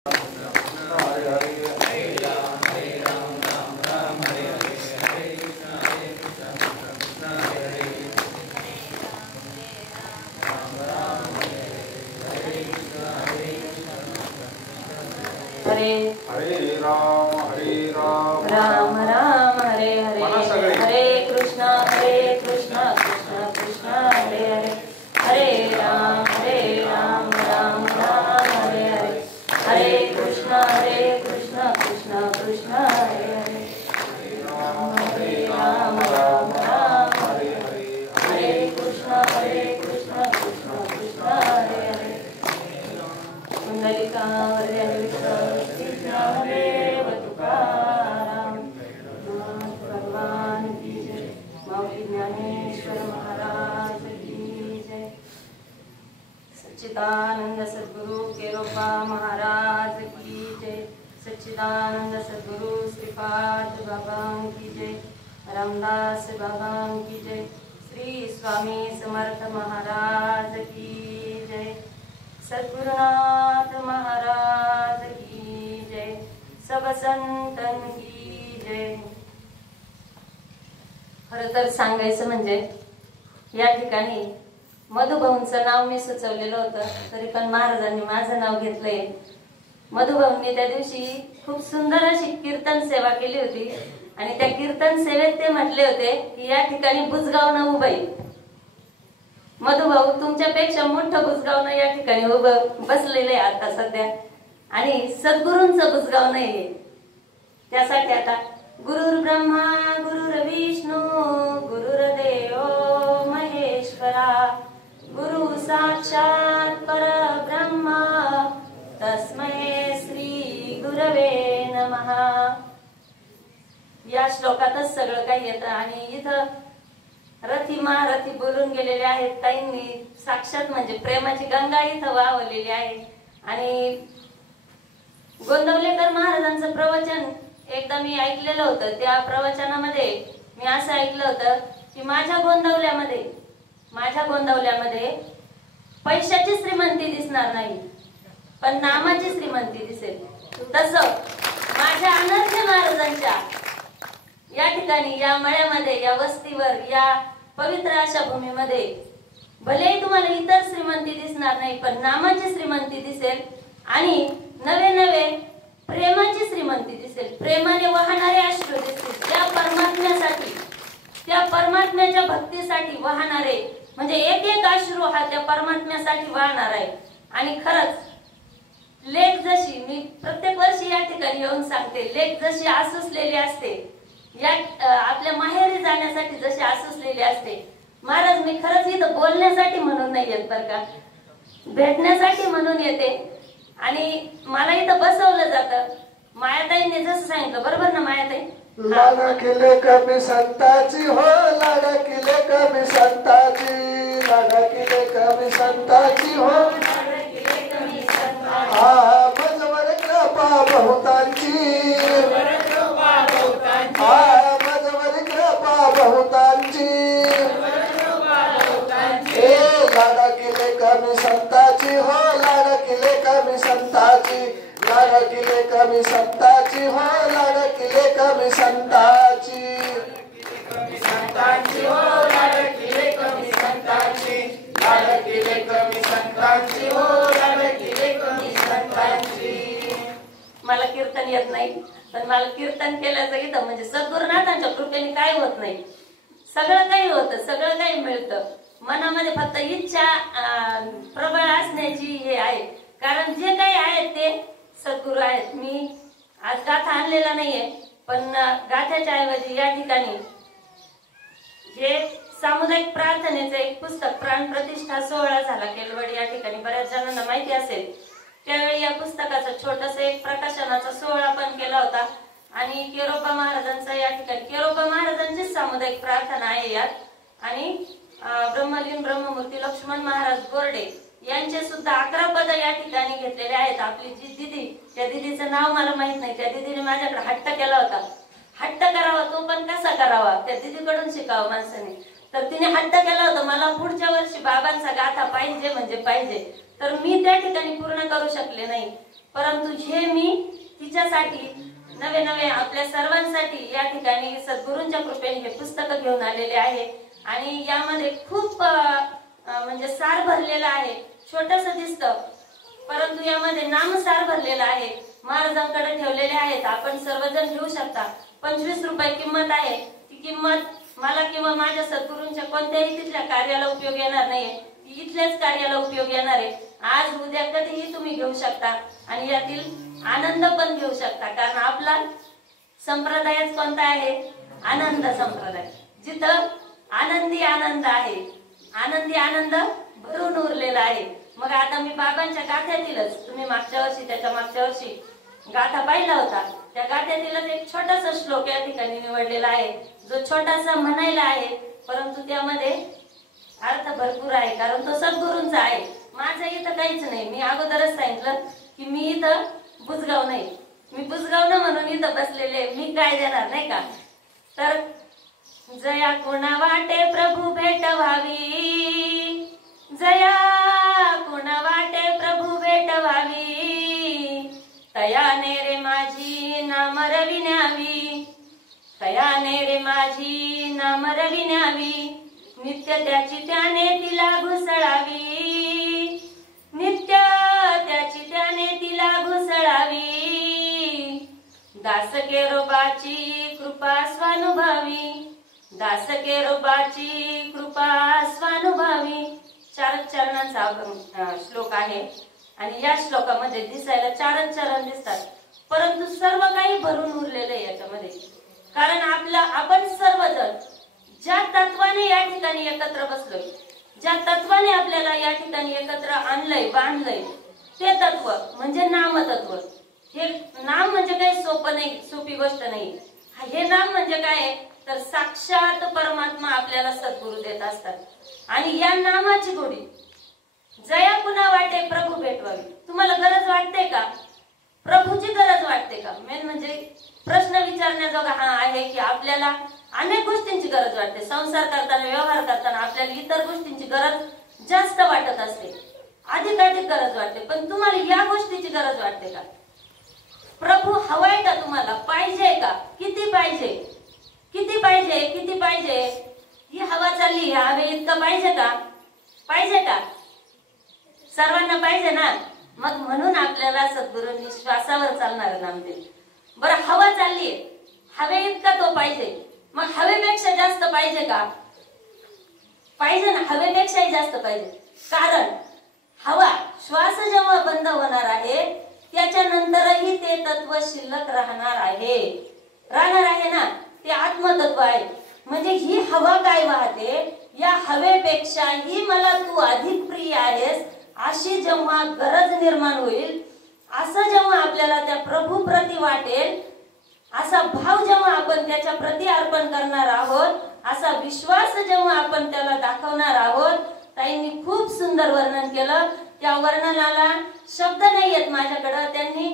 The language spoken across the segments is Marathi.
राम राम हरे हरे, हरे कृष्णा कृष्णा कृष्णा हरे हरे, हरे राम राम राम हरे हरे, हरे कृष्णा कृष्णा कृष्णा हरे हरे, हरे राम राम राम हरे हरे, हरे कृष्णा कृष्णा कृष्णा हरे हरे, कुंडलिका हरे देव तुकाराम भगवान की जय, माऊली ज्ञानेश्वर महाराज की जय, सच्चिदानंद सद्गुरु केरोबा महाराज की जय, सच्चिदानंद सद्गुरु श्रीपाद बाबा की जय, रामदास बाबा की जय, श्री स्वामी समर्थ महाराज की जय, सद्गुरुनाथ महाराज की जय, सब संतन की जय. खरं तर सांगायचं म्हणजे या ठिकाणी मधुभाऊंचं नाव मी सुचवलेलं होतं, तरी पण महाराजांनी माझं नाव घेतलंय. मधुभाऊंनी त्या दिवशी खूप सुंदर अशी कीर्तन सेवा केली होती आणि त्या कीर्तन सेवेत ते म्हटले होते की या ठिकाणी बुजगावनं उभं आहे. मधुभाऊ तुमच्यापेक्षा मोठं बुजगावनं या ठिकाणी उभं बसलेलं आहे आता सध्या, आणि सद्गुरूंचं बुजगाव नाहीये. त्यासाठी आता गुरुर् ब्रह्मा गुरुर्विष्णू गुरुर्देव महेश्वरा, गुरु साक्षात परब्रह्मा तस्मै श्री गुरवे नमः. या श्लोकातच सगळं काही येतं आणि इथं रथी महारथी बोलून गेलेले आहेत. ताईंनी साक्षात म्हणजे प्रेमाची गंगा इथं वाहवलेली आहे. आणि गोंदवलेकर महाराजांचं प्रवचन एकदा मी ऐकलेलं होतं. त्या प्रवचनामध्ये मी असं ऐकलं होतं की माझ्या गोंदवल्यामध्ये पैशाची श्रीमंती दिसणार नाही, पण नामाची श्रीमंती दिसेल. तसं माझ्या अनर्थ महाराजांच्या या ठिकाणी या मळ्यामध्ये या वस्तीवर या पवित्र अशा भूमीमध्ये भलेही तुम्हाला इतर श्रीमंती दिसणार नाही, पण नामाची श्रीमंती दिसेल आणि नवे नवे प्रेमाची श्रीमंती दिसेल. प्रेमाने वाहणारे अश्रू दिसतील. त्या परमात्म्यासाठी, त्या परमात्म्याच्या भक्तीसाठी वाहणारे, म्हणजे एक एक अश्रू हा त्या परमात्म्यासाठी वाहणार आहे. आणि खरंच लेक जशी, मी प्रत्येक वर्षी या ठिकाणी येऊन सांगते, लेक जशी आसुसलेली असते, या आपल्या माहेरी जाण्यासाठी जशी आसुसलेली असते. महाराज मी खरंच इथं बोलण्यासाठी म्हणून नाही येत बरं का, भेटण्यासाठी म्हणून येते. आणि मला इथं बसवलं जातं. मायाताईंनी जसं सांगितलं, बरोबर ना मायाताई? लाडा किले कमी संताची हो, लाडा किले कमी संताची, लाडा किले कमी संताची हो, हा मजवर कृपा बहुतांची, हा मजवर कृपा बहुतांची, ए लाडा किले कमी संताची हो, लाडा किले कमी संताची, लाडा किले कमी संताची हो, लाडा किले कमी संताची, हो लाडा किले कमी संताची, लाडा किले कमी संताची हो, लाडा किले कमी संताची. मला कीर्तन येत नाही, पण मला कीर्तन केल्याचं इथं म्हणजे सद्गुरुनाथांच्या कृपेने काय होत नाही, सगळं काही होतं, सगळं काही मिळतं. मनामध्ये फक्त इच्छा प्रबळ असण्याची हे आहे. कारण जे काही आहेत ते सद्गुरू आहेत. मी आज गाथा आणलेला नाहीये, पण गाथ्याच्या ऐवजी या ठिकाणी जे सामुदायिक प्रार्थनेचं एक पुस्तक प्राण प्रतिष्ठा सोहळा झाला केलवड या ठिकाणी, बऱ्याच जणांना माहिती असेल. त्यावेळी या पुस्तकाचा छोटासा एक प्रकाशनाचा सोहळा पण केला होता. आणि केरोबा महाराजांचा या ठिकाणी, केरोबा महाराजांची सामुदायिक प्रार्थना आहे यात. आणि ब्रह्मलीन ब्रह्ममूर्ती लक्ष्मण महाराज बोर्डे यांचे सुद्धा 11 पद या ठिकाणी घेतलेले आहेत. आपली जी दिदी, त्या दिदीचं नाव मला माहित नाही, त्या दिदीने माझ्याकडे हट्ट केला होता. हट्ट करावा तो पण कसा करावा, त्या दिदीकडून शिकावं माणसाने. तर तिने हट्ट केला होता मला पुढच्या वर्षी बाबांचा गाथा पाहिजे म्हणजे पाहिजे. तर मी त्या ठिकाणी पूर्ण करू शकले नाही. परंतु हे मी तिच्यासाठी नवे नवे आपल्या सर्वांसाठी या ठिकाणी सद्गुरूंच्या कृपेने हे पुस्तक घेऊन आलेले आहे आणि यामध्ये खूप म्हणजे सार भरलेला आहे. छोटस दिसतं परंतु यामध्ये नामसार भरलेला आहे. महाराजांकडे ठेवलेले आहेत, आपण सर्वजण घेऊ शकता. 25 रुपये किंमत आहे. ती किंमत मला किंवा माझ्या सद्गुरूंच्या कोणत्याही तिथल्या कार्याला उपयोग येणार नाहीये, ती इथल्याच कार्याला उपयोग येणार आहे. आज उद्या कधीही तुम्ही घेऊ शकता आणि यातील आनंद पण घेऊ शकता. कारण आपला संप्रदायच कोणता आहे? आनंद संप्रदाय, जिथं आनंदी आनंद आहे, आनंदी आनंद भरून उरलेला आहे. मग आता मी बाबांच्या गाथ्यातीलच, तुम्ही मागच्या वर्षी त्याच्या मागच्या वर्षी गाथा पाहिला होता, त्या गाथ्यातीलच एक छोटासा श्लोक या ठिकाणी निवडलेला आहे, जो छोटासा म्हणायला आहे परंतु त्यामध्ये अर्थ भरपूर आहे. कारण तो सद्गुरूंचा आहे. माझं इथं काहीच नाही. मी अगोदरच सांगितलं की मी इथं बुजगाव नाही, मी बुजगाव न म्हणून इथं बसलेले, मी काय देणार नाही का. तर जया कुणा वाटे प्रभू भेट व्हावी, जया कुणा वाटे प्रभू भेट व्हावी, तयाने रे माझी नाम रविन्यावी, तयाने रे माझी नाम रविन्यावी, नित्य त्याची त्याने तिला घुसळावी, नित्य त्याची त्याने तिला घुसळावी, दास केरोबाची कृपा स्वानुभवी, दास केरोबाची कृपा स्वानुभवी. 4 चरणांचा श्लोक आहे आणि या श्लोकामध्ये दिसायला 4 चरण दिसतात परंतु सर्व काही भरून उरलेलं आहे याच्यामध्ये. कारण आपण सर्वजण ज्या तत्वाने या ठिकाणी एकत्र बसलोय, ज्या तत्वाने आपल्याला या ठिकाणी एकत्र आणलंय, बांधलंय, ते तत्व म्हणजे नामतत्व. हे नाम म्हणजे काही सोपं नाही, सोपी गोष्ट नाही. हे नाम म्हणजे काय तर साक्षात परमात्मा आपल्याला सद्गुरू देत असतात. आणि या नामाची गोडी जया कुणा वाटे प्रभू भेटवावी. तुम्हाला गरज वाटते का? प्रभूची गरज वाटते का? मेन म्हणजे प्रश्न विचारण्याजोगा हा आहे की आपल्याला अनेक गोष्टींची गरज वाटते. संसार करताना, व्यवहार करताना आपल्याला इतर गोष्टींची गरज जास्त वाटत असते, अधिकाधिक गरज वाटते. पण तुम्हाला या गोष्टीची गरज वाटते का? प्रभू हवाय का तुम्हाला? पाहिजे का? किती पाहिजे? किती पाहिजे? किती पाहिजे? ही हवा चालली, हवे इतकं पाहिजे का? पाहिजे का? सर्वांना पाहिजे ना. मग म्हणून आपल्याला सद्गुरूंनी श्वासावर चालणार नाम दिले. बरं, हवा चाललीये, हवे इतका तो पाहिजे. मग हवेपेक्षा जास्त पाहिजे का? पाहिजे ना, हवेपेक्षाही जास्त पाहिजे. कारण हवा, श्वास जेव्हा बंद होणार आहे त्याच्यानंतरही ते तत्व शिल्लक राहणार आहे, राहणार आहे ना. ते आत्मतत्व आहे. म्हणजे ही हवा काय वाहते, या हवेपेक्षाही मला तू अधिक प्रिय आहेस अशी जेव्हा गरज निर्माण होईल, असं जेव्हा आपल्याला त्या प्रभू प्रति वाटेल, असा भाव जेव्हा आपण त्याच्या प्रति अर्पण करणार आहोत, असा विश्वास जेव्हा आपण त्याला दाखवणार आहोत. ताईंनी खूप सुंदर वर्णन केलं. त्या वर्णनाला शब्द नाही आहेत माझ्याकडं. त्यांनी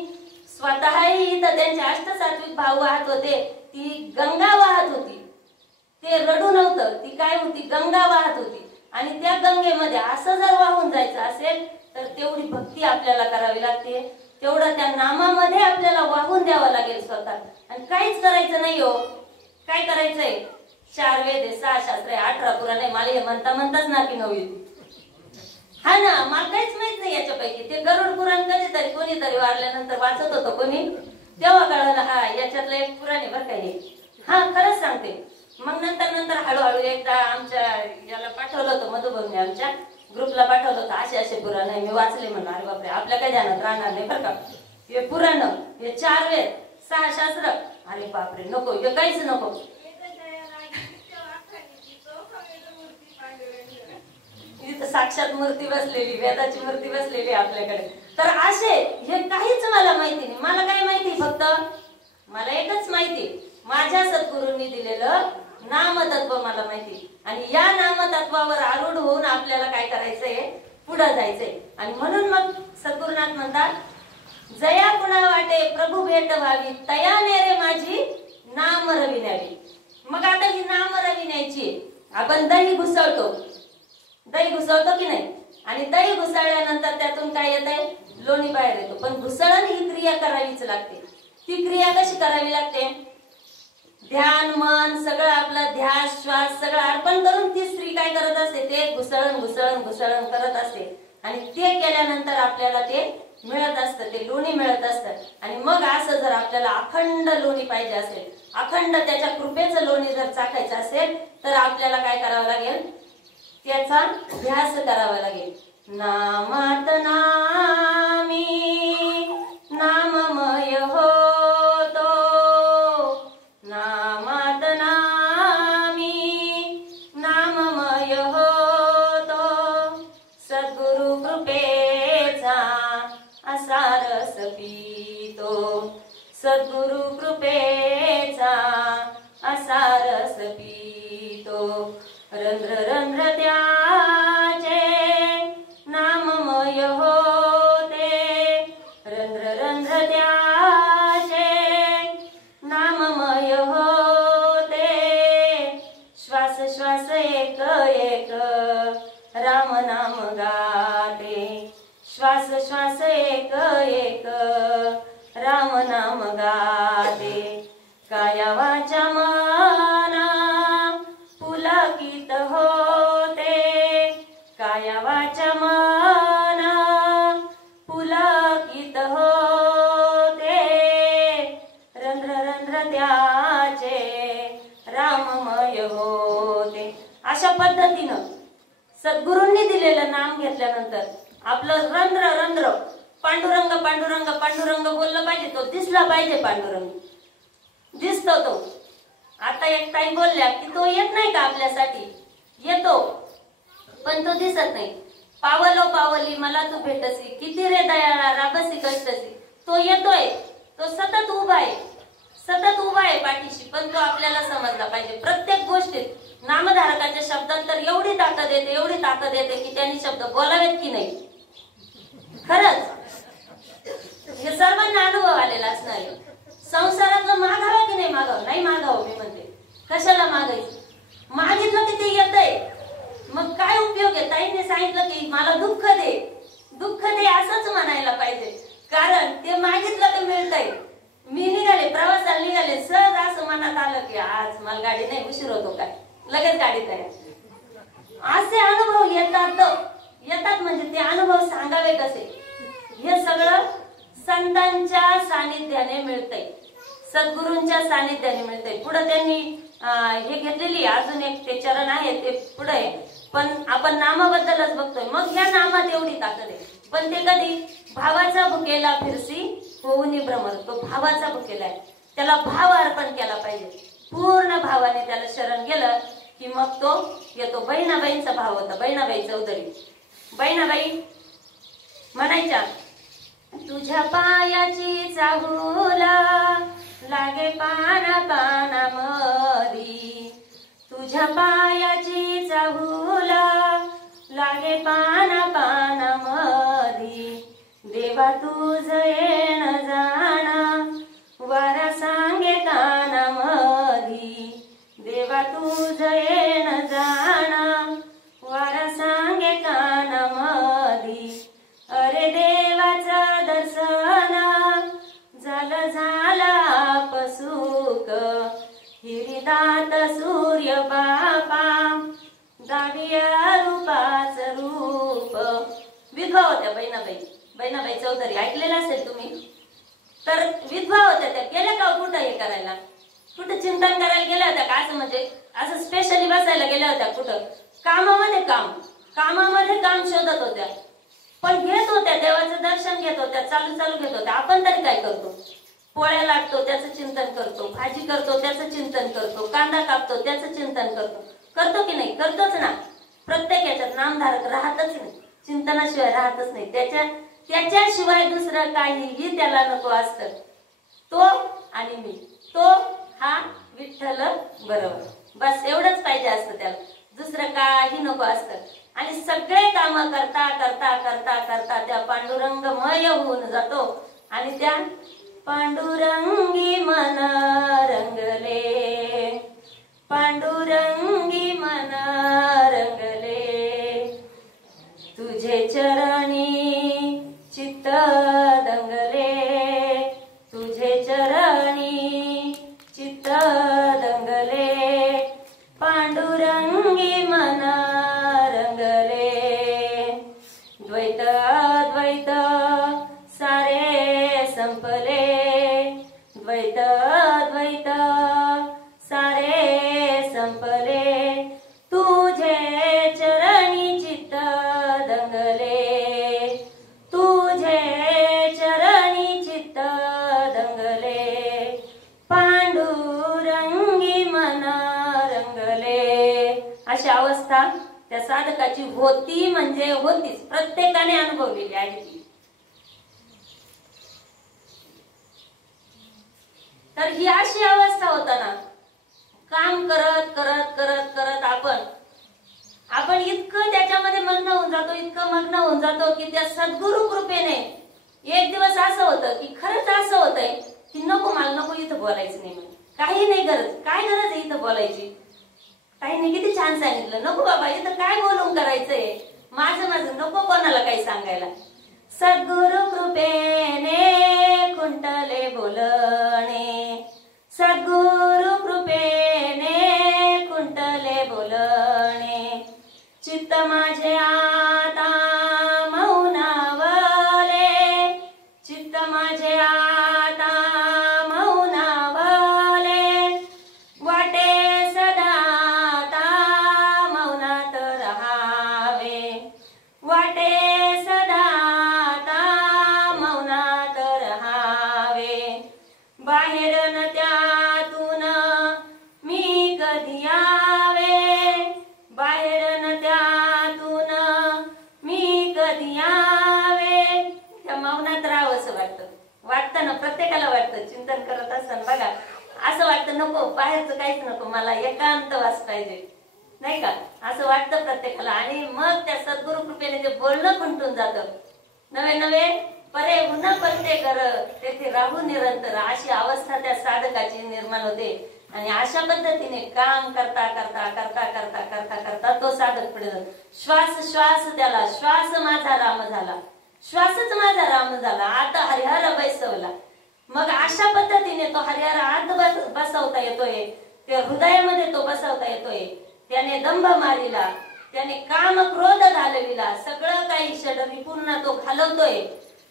स्वतःही इथं त्यांचे अष्टसात्विक भाव वाहत होते. ती गंगा वाहत होती, ते रडू नव्हतं, ती काय होती? गंगा वाहत होती. आणि त्या गंगेमध्ये असं जर वाहून जायचं असेल तर तेवढी भक्ती आपल्याला करावी लागते, तेवढं त्या नामामध्ये आपल्याला वाहून द्यावं लागेल स्वतः. आणि काहीच करायचं नाही हो. काय करायचंय? 4 वेद, 6 शास्त्र, 18 पुराण आहे. मला हे म्हणताच ना की 9 येते. हा ना, मला काहीच माहित नाही याच्यापैकी. ते गरुड पुराण कधीतरी कोणीतरी वारल्यानंतर वाचत होतं कोणी, तेव्हा कळलं हा याच्यातलं एक पुराण आहे बरं का हे. हा, खरंच सांगते. मग नंतर हळूहळू एकदा आमच्या याला पाठवलं होतं, मधुभाऊने आमच्या ग्रुपला पाठवलं होतं, असे पुराण आहे. मी वाचले म्हणलं, अरे बापरे, आपल्या काही ध्यानात राहणार नाही बरं का. हे पुराण, हे 4 वेद, 6 शास्त्र, अरे बापरे, नको, हे काहीच नको. इथं साक्षात मूर्ती बसलेली, वेदाची मूर्ती बसलेली आपल्याकडे. तर असे हे काहीच मला माहिती नाही. मला काय माहिती? फक्त मला एकच माहिती, माझ्या सद्गुरूंनी दिलेलं नामतत्व मला माहिती. आणि या नामतत्वावर आरूढ होऊन आपल्याला काय करायचंय? पुढे जायचंय. आणि म्हणून मग सद्गुरुनाथ म्हणतात, जया कुणा वाटे प्रभू भेट व्हावी, तयाने रे माझी नाम रविन्यावी. मग आता ही नाम रविन्याची आपण दही घुसळतो की नाही? आणि दही घुसळल्यानंतर त्यातून काय येतंय, लोणी बाहेर येतो. पण घुसळण ही क्रिया करावीच लागते. ती क्रिया कशी करावी लागते, ध्यान मन सगळं आपलं ध्यास श्वास सगळं अर्पण करून ती स्त्री काय करत असते, ते घुसळण घुसळण घुसळण करत असते. आणि ते केल्यानंतर आपल्याला ते मिळत असतं, ते लोणी मिळत असतं. आणि मग असं जर आपल्याला अखंड लोणी पाहिजे असेल, अखंड त्याच्या कृपेचं लोणी जर चाखायचं असेल, तर आपल्याला काय करावं लागेल, त्याचा ध्यास करावा लागेल. नामात नामी नाममय होतो, नामात नामी नाममय होतो, सद्गुरु कृपेचा असा रस पितो, सद्गुरु कृपेचा असा रस पितो. रंध्र रंध्र त्याचे नाममय होते, रंध्र रंध्र त्याचे नाममय होते, श्वास श्वास एक एक राम नाम गाते, श्वास श्वास एक एक राम नाम गाते. काया वाचा मना पुलकित होते, काया वाचा मना पुलकित होते, रंध्र रंध्र त्याचे राममय होते. अशा पद्धतीनं सद्गुरूंनी दिलेलं नाम घेतल्यानंतर आपलं रंध्र रंध्र पांडुरंग पांडुरंग पांडुरंग बोललं पाहिजे, तो दिसला पाहिजे. पांडुरंग दिसतो तो. आता एक ताई बोलल्या की तो येत नाही का आपल्यासाठी, येतो पण तो दिसत नाही. पावलो पावली मला तू भेटसी, किती रे दयाळा राबसी कष्टसी. तो येतोय, तो सतत उभा आहे, सतत उभा आहे पाठीशी, पण तो आपल्याला समजला पाहिजे. प्रत्येक गोष्टीत नामधारकाच्या शब्दात तर एवढी ताकद येते, एवढी ताकद येते की त्यांनी शब्द बोलावेत की नाही. खरंच हे सर्वांना अनुभव आलेला असणार आहे. संसारातलं मागावं की नाही मागावं, नाही मागावं. मी म्हणते कशाला मागायचं, मागितलं की ते येतंय, मग काय उपयोग आहे. ताईने सांगितलं की मला दुःख दे, दुःख दे असंच म्हणायला पाहिजे, कारण ते मागितलं की मिळतंय. मी निघाले, प्रवासाला निघाले, सहज असं मनात आलं की आज मला गाडी नाही, उशीर होतो काय, लगेच गाडी तयार. असे अनुभव येतात म्हणजे ते अनुभव सांगावे कसे, हे सगळं संतांच्या सानिध्याने मिळतंय, सद्गुरूंच्या सानिध्याने मिळतंय. पुढे त्यांनी हे घेतलेली अजून एक ते चरण आहे, ते पुढे. पण आपण नामाबद्दलच बघतोय. मग ह्या नामात एवढी ताकद आहे, पण ते कधी भावाचा भुकेला फिरसी होऊनी भ्रमर. तो भावाचा भुकेला आहे, त्याला भाव अर्पण केला पाहिजे. पूर्ण भावाने त्याला शरण गेलं की मग तो येतो. बहिणाबाईंचा भाव होता, बहिणाबाई चौधरी. बहिणाबाई म्हणायच्या, तुझ्या पायाची चाहूला लागे पाना पानामधी, तुझ्या पायाची चाहूला लागे पाना पानामधी, देवा तुझ येण जाणा वारा सांगे कानामधी, देवा तुझ येण जाणा वारा सांगे कानामधी. अरे देवाचं दर्शन झालं झालं आपसुक, हिरिदात सूर्य बापा दाविया रूपाच रूप. विधवा होत्या बहिणाबाई चौधरी, ऐकलेलं असेल तुम्ही. तर विधवा होत्या त्या, गेल्या का कुठं हे करायला, कुठं चिंतन करायला गेल्या होत्या का, असं म्हणजे असं स्पेशली बसायला गेल्या होत्या कुठं, कामामध्ये काम शोधत होत्या. पण घेत होत्या, देवाचं दर्शन घेत होत्या, चालू घेत होत्या. आपण तरी काय करतो, पोळ्या लाटतो त्याचं चिंतन करतो, भाजी करतो त्याचं चिंतन करतो, कांदा कापतो त्याचं चिंतन करतो की नाही, करतोच ना. प्रत्येक याच्यात नामधारक राहतच नाही, चिंतनाशिवाय राहतच नाही. त्याच्याशिवाय दुसरं काहीही त्याला नको असतं. तो आणि मी, तो हा विठ्ठल बरोबर, बस एवढंच पाहिजे असतं त्याला, दुसरं काही नको असतं. आणि सगळे काम करता करता करता करता त्या पांडुरंगमय होऊन जातो. आणि त्या पांडुरंगी मन रंगले, पांडुरंगी मन रंगले, तुझे संपले द्वैत द्वैत सारे संपले तुझे चरणी चित्त दंगले तुझे चरणी चित्त दंगले पांडुरंगी मन रंगले. अशी अवस्था त्या साधकाची होती म्हणजे होतीच, प्रत्येकाने अनुभवलेली आहे ती. तर ही अशी अवस्था होताना काम करत करत करत करत आपण इतकं त्याच्यामध्ये मग्न होऊन जातो, इतकं मग्न होऊन जातो की त्या सद्गुरु कृपेने एक दिवस असं होतं की खरंच असं होतंय की नको, मला नको इथं बोलायचं नाही, काही नाही गरज, काय गरज आहे इथं बोलायची, काही नाही, किती छान सांगितलं, नको बाबा इथं काय बोलून करायचंय, माझं माझं नको कोणाला काही सांगायला. सद्गुरु कृपेने कुंटले बोलणे, सद्गुरु कृपेने कुंटले बोलणे, चित्त माझे आता मौनावले, चित्त माझे आता मौनावले, वाटे सदा आता मौनात रहावे, वाटे सदा आता मौनात रहावे, बाहेर न त्यातून मी कधी यावे, बाहेर न त्यातून मी कधी यावे. त्या मौनात राहावं असं वाटतं ना, प्रत्येकाला वाटतं. चिंतन करत असताना बघा असं वाटतं नको बाहेरचं काहीच नको, मला एकांत वास पाहिजे, नाही का, असं वाटतं प्रत्येकाला. आणि मग त्या सद्गुरु कृपेने जे बोलणं खुंटून जातं, नवे नवे परे पुन्हा परते कर तेथे राहू निरंतर, अशी अवस्था त्या साधकाची निर्माण होते. आणि अशा पद्धतीने काम करता करता करता करता करता करता तो साधक पुढे जातो. श्वास श्वास त्याला, श्वास माझा राम झाला, श्वासच माझा राम झाला, आता हरिहर बैसवला. मग अशा पद्धतीने तो हरिहर आत बसवता येतोय, ते हृदयामध्ये तो बसवता येतोय. त्याने दंभ मारिला, त्याने काम क्रोध घालविला, सगळं काही षडरी पूर्ण तो घालवतोय.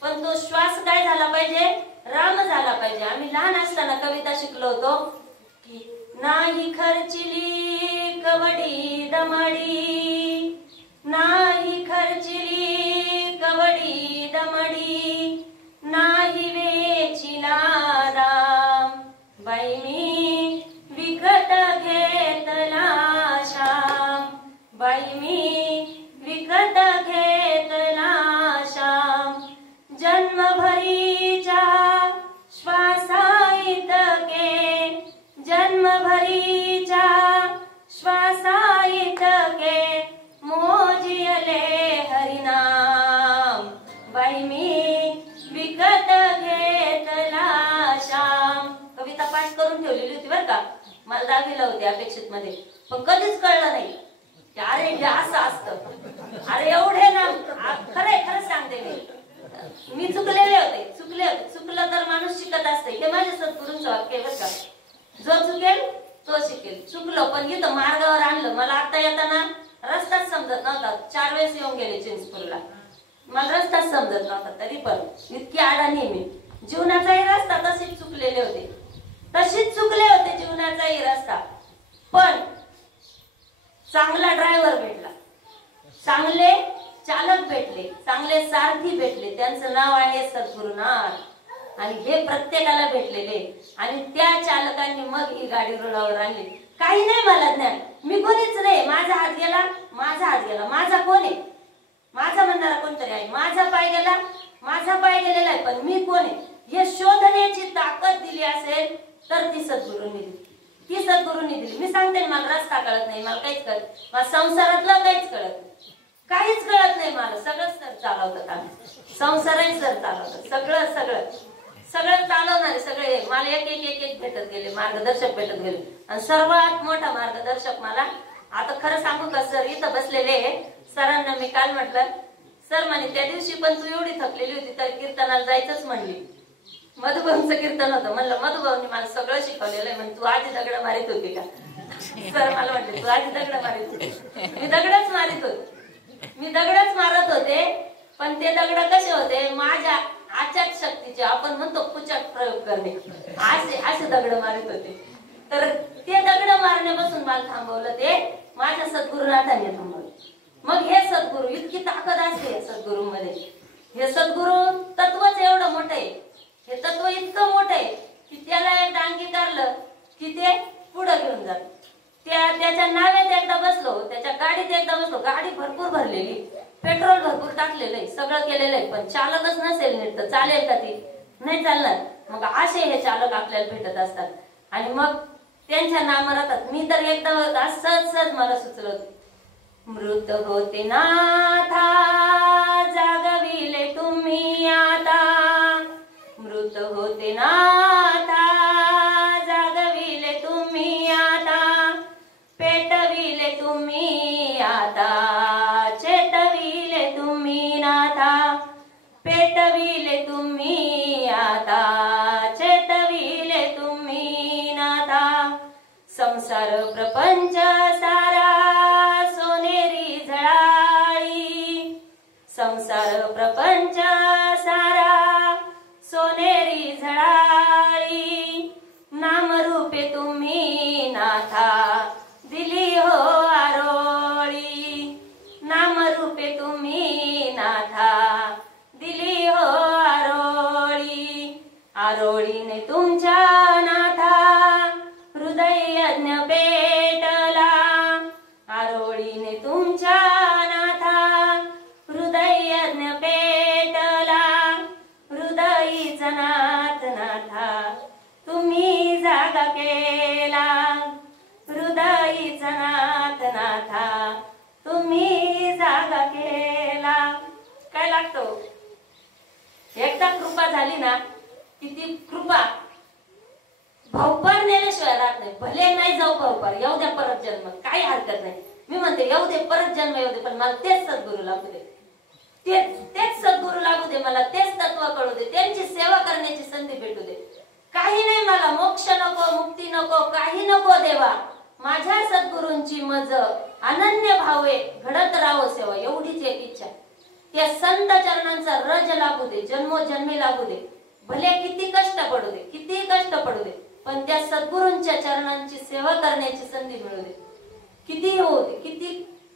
पण तो श्वास काय झाला पाहिजे, राम झाला पाहिजे. आम्ही लहान असताना कविता शिकलो होतो की नाही खर्चिली कवडी दमडी, नाही खर्चिली कवडी दमडी, नाही वेचिला दाम, बाई मी विकत घेतला श्याम, बाई मी विकत घेतला श्याम, जन्मभरीच्या श्वासाइतके, जन्मभरीच्या श्वासाइतके मोजियले हरिनाम, बाई मी विकत घेतला श्याम. कविता पाठ करून ठेवलेली होती बरं का, मला दाखवला होती अपेक्षित मध्ये, पण कधीच कळलं नाही की अरे हे असं असतं. अरे एवढे ना, खरंच सांगते मी चुकलेले होते, चुकलं तर माणूस शिकत असते, हे माझ्या सद्गुरूंचं वाक्य बरं का. जो चुकेल तो शिकेल. चुकलो पण इथं मार्गावर आणलं. मला आता येताना रस्ताच समजत नव्हता, 4 वेळेस येऊन गेले चिंचपूरला, मला रस्ताच समजत नव्हता. तरी पण इतकी अडाणी मी, जीवनाचाही रस्ता तशीच चुकलेले होते, तशीच चुकले होते जीवनाचाही रस्ता. पण चांगला ड्रायव्हर भेटला, चांगले चालक भेटले, चांगले सारथी भेटले, त्यांचं नाव आहे सद्गुरुनाथ. आणि हे प्रत्येकाला भेटलेले. आणि त्या चालकांनी मग ही गाडी रुळावर आणली. काही नाही मला ज्ञान, मी कोणीच नाही, माझा हात गेला, माझा हात गेला, माझा कोण आहे, माझा म्हणणारा कोणतरी आहे, माझा पाय गेला, माझा पाय गेलेला आहे, पण मी कोण आहे हे शोधण्याची ताकद दिली असेल तर ती सद्गुरूंनी दिली, ती सद्गुरूंनी दिली. मी सांगते मला रस्ता कळत नाही, मला काहीच कळत, मला संसारातलं काहीच कळत नाही, काहीच कळत नाही मला. सगळं सर चालवतात आम्ही, संसारही सर चालवतात, सगळं सगळं सगळं चालवणारे सगळे मला एक एक एक एक भेटत गेले, मार्गदर्शक भेटत गेले. आणि सर्वात मोठा मार्गदर्शक मला, आता खरं सांगू का सर, इथं बसलेले सरांना मी काल म्हटलं, सर म्हणे त्या दिवशी पण तू एवढी थकलेली होती तर कीर्तनाला जायचंच म्हणली. मधुभाऊंचं कीर्तन होतं, म्हणलं मधुभाऊनी मला सगळं शिकवलेलं आहे, म्हणजे तू आधी दगड मारित होती का. सर मला म्हटले तू आधी दगड मारित होती. मी दगडच मारित होते, मी दगडच मारत होते. पण ते दगड कसे होते, माझ्या आचार शक्तीचे आपण म्हणतो कुचाट प्रयोग करणे, असे असे दगड मारत होते. तर ते दगड मारण्यापासून मला थांबवलं ते माझ्या सद्गुरुनाथांनी थांबवलं. मग हे सद्गुरु इतकी ताकद असते सद्गुरु मध्ये. हे सद्गुरु तत्वच एवढं मोठं आहे, हे तत्व इतकं मोठं आहे की त्याला एकदा अंगीकारलं की ते पुढे घेऊन जात. त्याच्या नावेत एकदा बसलो, त्याच्या गाडीत एकदा बसलो, गाडी भरपूर भरलेली, पेट्रोल भरपूर टाकलेलं आहे, सगळं केलेलं आहे, पण चालकच नसेल नीट तर चालेल का ती? नाही चालणार. मग असे हे चालक आपल्याला भेटत असतात आणि मग त्यांच्या नाम राहतात. मी तर एकदा सहज मला सुचलं, मृत होते नाथा जागविले तुम्ही आता, मृत होते नाथा जागविले तुम्ही आता, पेटविले तुम्ही आता, चेतविले तुम्ही नाथा, पेटविले तुम्ही आता, चेतविले तुम्ही नाथा. संसार प्रपंच सारा सोनेरी झळाळी, संसार प्रपंच सारा सोनेरी झळाळी, नामरूपे तुम्ही नाथा दिली हो आरोळी, नामरूपे तुम्ही नाथा दिली हो आरोळी. आरोळीने तुमच्या नाथा हृदय यज्ञ पेटला, आरोळीने तुमच्या नाथा हृदय यज्ञ पेटला, हृदयीच नाथ नाथा तुम्ही जागा केला, हृदयीच नाथ नाथा तुम्ही जागा केला. काय लागतो? एकदा कृपा झाली ना की ती कृपा भाऊपार नेल्याशिवाय राहत नाही. भले नाही जाऊ भाऊपार, येऊ द्या परत जन्म, काही हरकत नाही. मी म्हणते येऊ दे परत जन्म, येऊ दे, पण मला तेच सद्गुरू लागू दे, तेच सद्गुरू लागू दे, मला तेच तत्व कळू दे, त्यांची सेवा करण्याची संधी भेटू दे. काही नाही, मला मोक्ष नको, मुक्ती नको, काही नको देवा, माझ्या सद्गुरूंची मज अनन्य भावे घडत राहो सेवा, एवढीच एक इच्छा. त्या संत चरणांचा रज लागू दे, जन्मोजन्मी लागू दे, भले किती कष्ट पडू दे, किती कष्ट पडू दे, पण त्या सद्गुरूंच्या चरणांची सेवा करण्याची संधी मिळू दे. कितीही होऊ दे,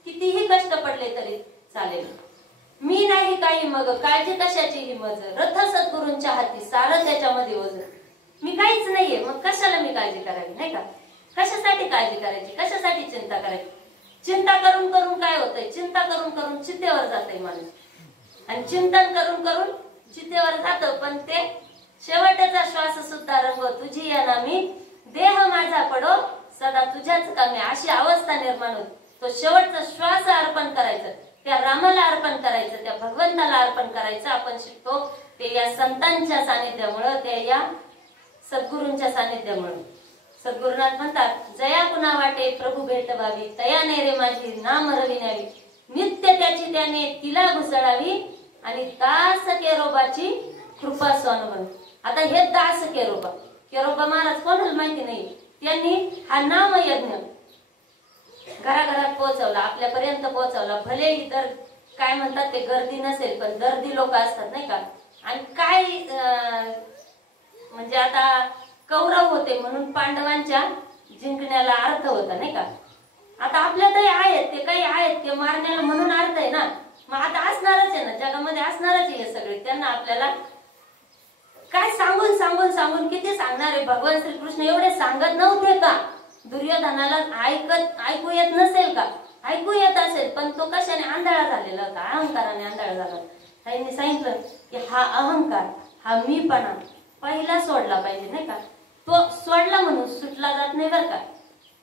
कितीही कष्ट पडले तरी चालेल. मी नाही काही मग काळजी कशाची ही मज, रथ सद्गुरूंच्या हाती सारं त्याच्यामध्ये ओझ. मी काहीच नाहीये, मग कशाला मी काळजी करावी, नाही का? कशासाठी काळजी करायची, कशासाठी चिंता करायची? चिंता करून करून काय होतंय? चिंता करून करून चितेवर जातंय माणूस, आणि चिंतन करून करून चितेवर जातं, पण ते शेवटचा श्वास सुद्धा रंग तुझी या नामी, देह माझा पडो सदा तुझ्याच कामी, अशी अवस्था निर्माण होत. तो शेवटचा श्वास अर्पण करायचं, त्या रामाला अर्पण करायचं, त्या भगवंताला अर्पण करायचं. आपण शिकतो ते या संतांच्या सानिध्यामुळं, ते या सद्गुरूंच्या सानिध्यामुळं. सद्गुरुनाथ म्हणतात, जया कुणा वाटे प्रभू भेट व्हावी, तया नेरे माझी नाम रविण्यावी, नित्य त्याची त्याने तिला घुसळावी, आणि दास केरोबाची कृपा सोनवन. आता हे दास केरोबा महाराज कोणाला माहिती नाही, त्यांनी हा नाम यज्ञ घराघरात पोहोचवला, आपल्यापर्यंत पोहोचवला. भले इतर काय म्हणतात ते गर्दी नसेल, पण दर्दी लोक असतात नाही का. आणि काय म्हणजे आता कौरव होते म्हणून पांडवांच्या जिंकण्याला अर्थ होता नाही का. आता आपल्यातही आहेत ते, काही आहेत ते मारण्याला म्हणून अर्थ आहे ना. मग आता असणारच आहे ना, जगामध्ये असणारच आहे सगळे. त्यांना आपल्याला काय सांगून सांगून सांगून किती सांगणार आहे. भगवान श्रीकृष्ण एवढे सांगत नव्हते का? दुर्योधनाला ऐकू येत नसेल का? ऐकू येत असेल, पण तो कशाने आंधळा झालेला होता, अहंकाराने आंधळा झाला. त्यांनी सांगितलं की हा अहंकार, हा मीपणा पहिला सोडला पाहिजे नाही का. तो सोडला म्हणून सुटला जात नाही बर का.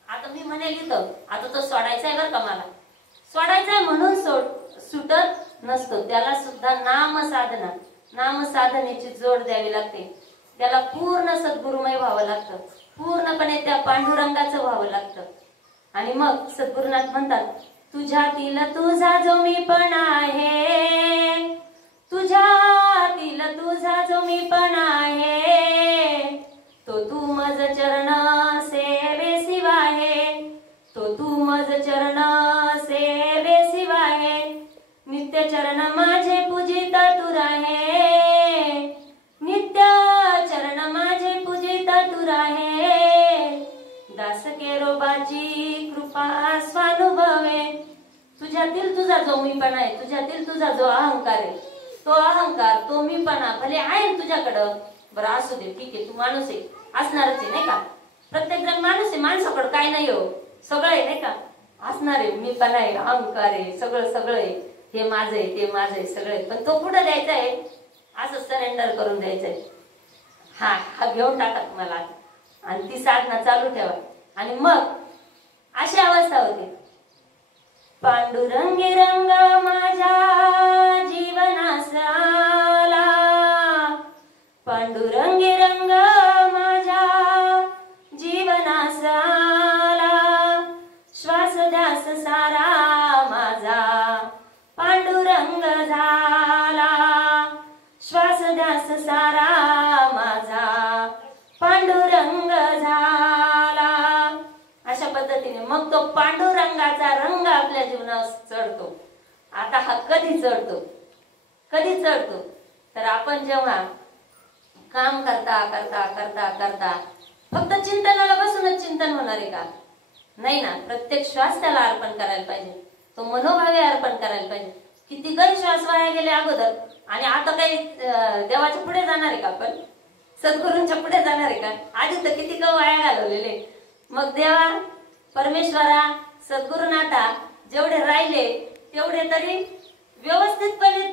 आता मी म्हणेल इथं, आता तो सोडायचा आहे बर का, मला सोडायचा आहे म्हणून सुटत नसतो. त्याला सुद्धा नाम साधना, नाम साधनेची जोड द्यावी लागते. त्याला पूर्ण सद्गुरुमय व्हावं लागतं, पूर्णपणे त्या पांडुरंगाचं व्हावं लागतं. आणि मग सद्गुरुनाथ म्हणतात, तुझ्यातील तुझा जो मीपण आहे, तुझ्यातील तुझा जो मीपण आहे, तो तू मज चरण सेवे शिवाय, तो तू मज चरण सेवे शिवाय, नित्य चरण माझे पूजित तू राहे, तुझा जो मीपणा आहे, तुझ्यातील तुझा जो अहंकार आहे, तो अहंकार, तो मीपणा भले आहे तुझ्याकडं, बरं असू दे, ठीक आहे, तू माणूस आहे, असणारच आहे नाही का, प्रत्येक जण माणूस आहे, माणसाकडं काय नाही हो, सगळं आहे नाही का, असणार आहे, मीपणा आहे, अहंकार आहे, सगळं सगळं आहे, हे माझं आहे, ते माझं आहे, सगळं आहे, पण तो कुठं द्यायचा आहे, असं सरेंडर करून द्यायचंय. हा घेऊन टाका तुम्हाला आणि ती साधना चालू ठेवा. आणि मग अशी अवस्था होते, पांडुरंगी रंग माझ्या जीवनास आला, पांडुरंगी रंग माझ्या जीवनास आला, श्वास ध्यास सारा माझा पांडुरंग झाला, श्वास ध्यास सारा माझा पांडुरंग झाला. अशा पद्धतीने मग तो पांडुरंगाचा रंग आपल्या जीवनावर चढतो. आता हा कधी चढतो, कधी चढतो, तर आपण जेव्हा काम करता करता करता करता फक्त चिंतनाला बसूनच चिंतन होणार आहे का, नाही ना, प्रत्येक श्वास त्याला अर्पण करायला पाहिजे, तो मनोभावे अर्पण करायला पाहिजे. किती काही श्वास वाया गेले अगोदर, आणि आता काही देवाच्या पुढे जाणार आहे का, आपण सद्गुरूंच्या पुढे जाणार आहे का, आधी तर किती काही वाया घालवलेले. मग देवा, परमेश्वरा, सद्गुरुनाथा जेवढे राहिले तेवढे तरी व्यवस्थितपणे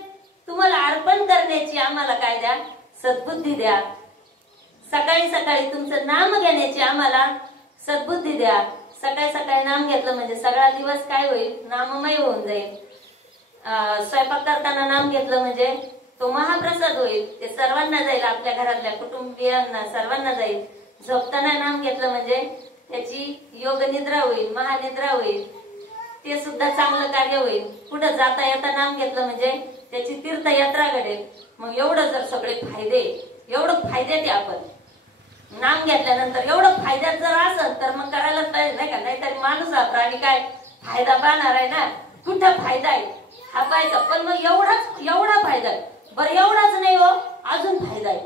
तुम्हाला अर्पण करण्याची आम्हाला काय द्या, सद्बुद्धी द्या. सकाळी सकाळी तुमचं नाम घेण्याची आम्हाला सद्बुद्धी द्या. सकाळी सकाळी नाम घेतलं म्हणजे सगळा दिवस काय होईल, नाममय होऊन जाईल. स्वयंपाक करताना नाम घेतलं म्हणजे तो महाप्रसाद होईल, ते सर्वांना जाईल, आपल्या घरातल्या कुटुंबियांना सर्वांना जाईल. झोपताना नाम घेतलं म्हणजे त्याची योग निद्रा होईल, महानिद्रा होईल, ते सुद्धा चांगलं कार्य होईल. कुठं जाता येता नाम घेतलं म्हणजे त्याची तीर्थयात्रा घडेल. मग एवढं जर सगळे फायदे, एवढं फायद्यात आपण नाम घेतल्यानंतर एवढं फायद्यात जर असेल तर मग करायलाच पाहिजे नाही का, नाहीतर माणूस हा प्राणी काय फायदा पाहणार आहे ना, कुठं फायदा आहे हा पाहायचा. पण मग एवढा फायदा आहे, बरं एवढाच नाही हो, अजून फायदा आहे.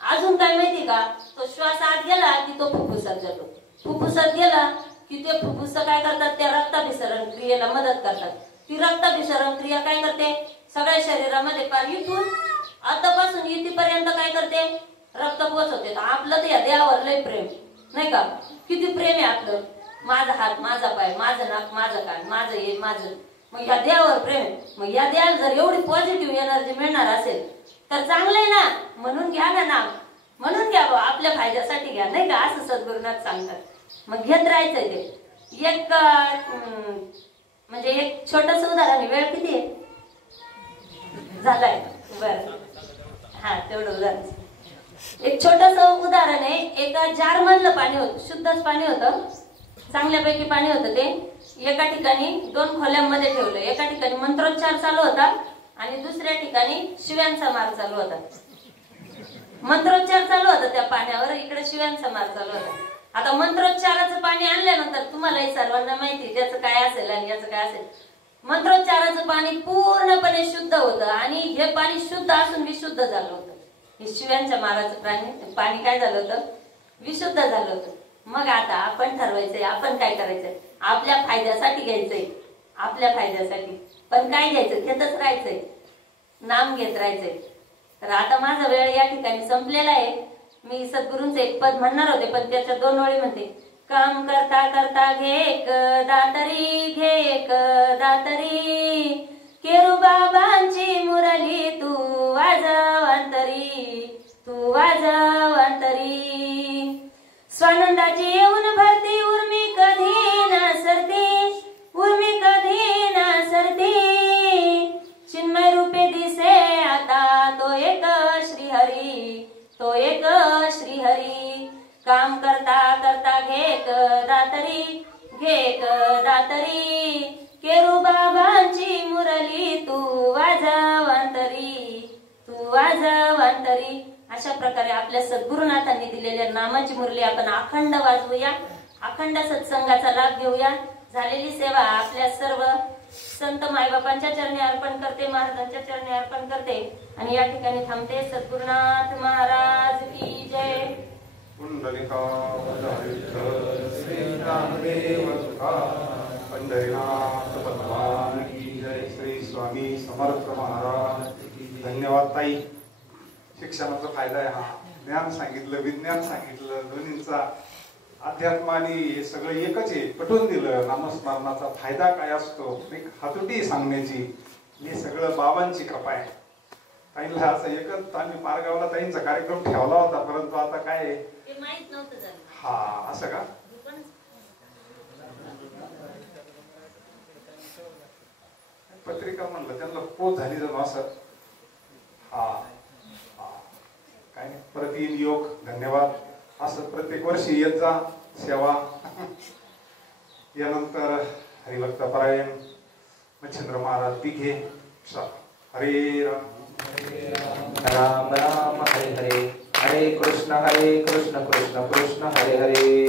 अजून काय माहिती का, तो श्वास आत गेला की तो फुफ्फुसात जातो, फुफ्फुसात गेला की ते फुफ्फुस काय करतात, त्या रक्ताभिसरण क्रियेला मदत करतात. ती रक्ताभिसरण क्रिया काय करते, सगळ्या शरीरामध्ये पार इथून आतापासून इथपर्यंत काय करते, रक्त पोहोचवते. आपलं तर या देहावर लय प्रेम नाही का, किती प्रेम आहे आपलं, माझा हात, माझा पाय, माझं नाक, माझं कान, माझं हे माझं, मग या देहावर प्रेम. मग या देहाला जर एवढी पॉझिटिव्ह एनर्जी मिळणार असेल तर चांगलं आहे ना, म्हणून घ्या ना नाम, म्हणून घ्या बा, आपल्या फायद्यासाठी घ्या नाही का, असं सद्गुरुनाथ सांगतात. मग घेत राहायचंय ते. एक म्हणजे एक छोटस उदाहरण, वेळ किती आहे झालाय, बर हा तेवढं उदाहरण. एक छोटस उदाहरण आहे, एका जार मधलं पाणी होतं, शुद्धच पाणी होतं, चांगल्यापैकी पाणी होतं. ते एका ठिकाणी 2 खोल्यांमध्ये ठेवलं. एका ठिकाणी मंत्रोच्चार चालू होता आणि दुसऱ्या ठिकाणी शिव्यांचा मार चालू होता. मंत्रोच्चार चालू होता त्या पाण्यावर, इकडे शिव्यांचा मार चालू होता. आता मंत्रोच्चाराचं पाणी आणल्यानंतर तुम्हालाही सर्वांना माहिती त्याचं काय असेल आणि याचं काय असेल. मंत्रोच्चाराचं पाणी पूर्णपणे शुद्ध होतं आणि हे पाणी शुद्ध असून विशुद्ध झालं होतं. हे शिव्यांच्या माराचं पाणी काय झालं होतं, विशुद्ध झालं होतं. मग आता आपण ठरवायचंय, आपण काय करायचंय, आपल्या फायद्यासाठी घ्यायचंय, आपल्या फायद्यासाठी. पण काय घ्यायचं, घेतच राहायचंय, नाम घेत राहायचंय. तर आता माझा वेळ या ठिकाणी संपलेला आहे. मी सद्गुरूंचे एक पद म्हणणार होते, पण त्याच्या 2 ओळी म्हणते. काम करता करता घे एक दातरी, घे एक दातरी, केरुबाबांची मुरली तू वाजवंतरी, तू वाजवंतरी. स्वानंदाची येऊन भरती, उर्मी कधी न सरती, उर्मी कधी न सरती. चिन्मय रूपे दिसे आता तो एक श्रीहरी, तो एक श्रीहरी. काम करता करता घे एक दातरी, घे एक दातरी, केरुबाबांची मुरली तू वाजवंतरी, तू वाजवंतरी. अशा प्रकारे आपल्या सद्गुरुनाथांनी दिलेल्या नामाची मुरली आपण अखंड वाजवूया, अखंड सत्संगाचा लाभ घेऊया. झालेली सेवा आपल्या सर्व संत मायबापांच्या चरणी अर्पण करते, महाराजांच्या चरणी अर्पण करते आणि या ठिकाणी थांबते. सद्गुरुनाथ महाराज की जय. पंढरीनाथ भगवान की जय. ताई शिक्षणाचा फायदा आहे हा, ज्ञान सांगितलं, विज्ञान सांगितलं, दोन्हींचा अध्यात्म आणि हे सगळं एकच आहे, पटवून दिलं. नामस्मरणाचा फायदा काय असतो, एक हातोटी सांगण्याची, हे सगळं बाबांची कृपा आहे. ताईंना असं एकच आम्ही पारगावला ताईंचा कार्यक्रम ठेवला होता, परंतु आता काय आहे माहित नव्हतं झालं. हा असं का, पत्रिका म्हणलं त्यांना पोच झाली जणू असं. हा काय नाही, परत येईल योग. धन्यवाद. असं प्रत्येक वर्षी येत जा, सेवा. यानंतर हरिभक्त परायण मच्छिंद्र महाराज दिघे. हरे राम राम राम हरे हरे, हरे कृष्ण कृष्ण कृष्ण हरे हरे.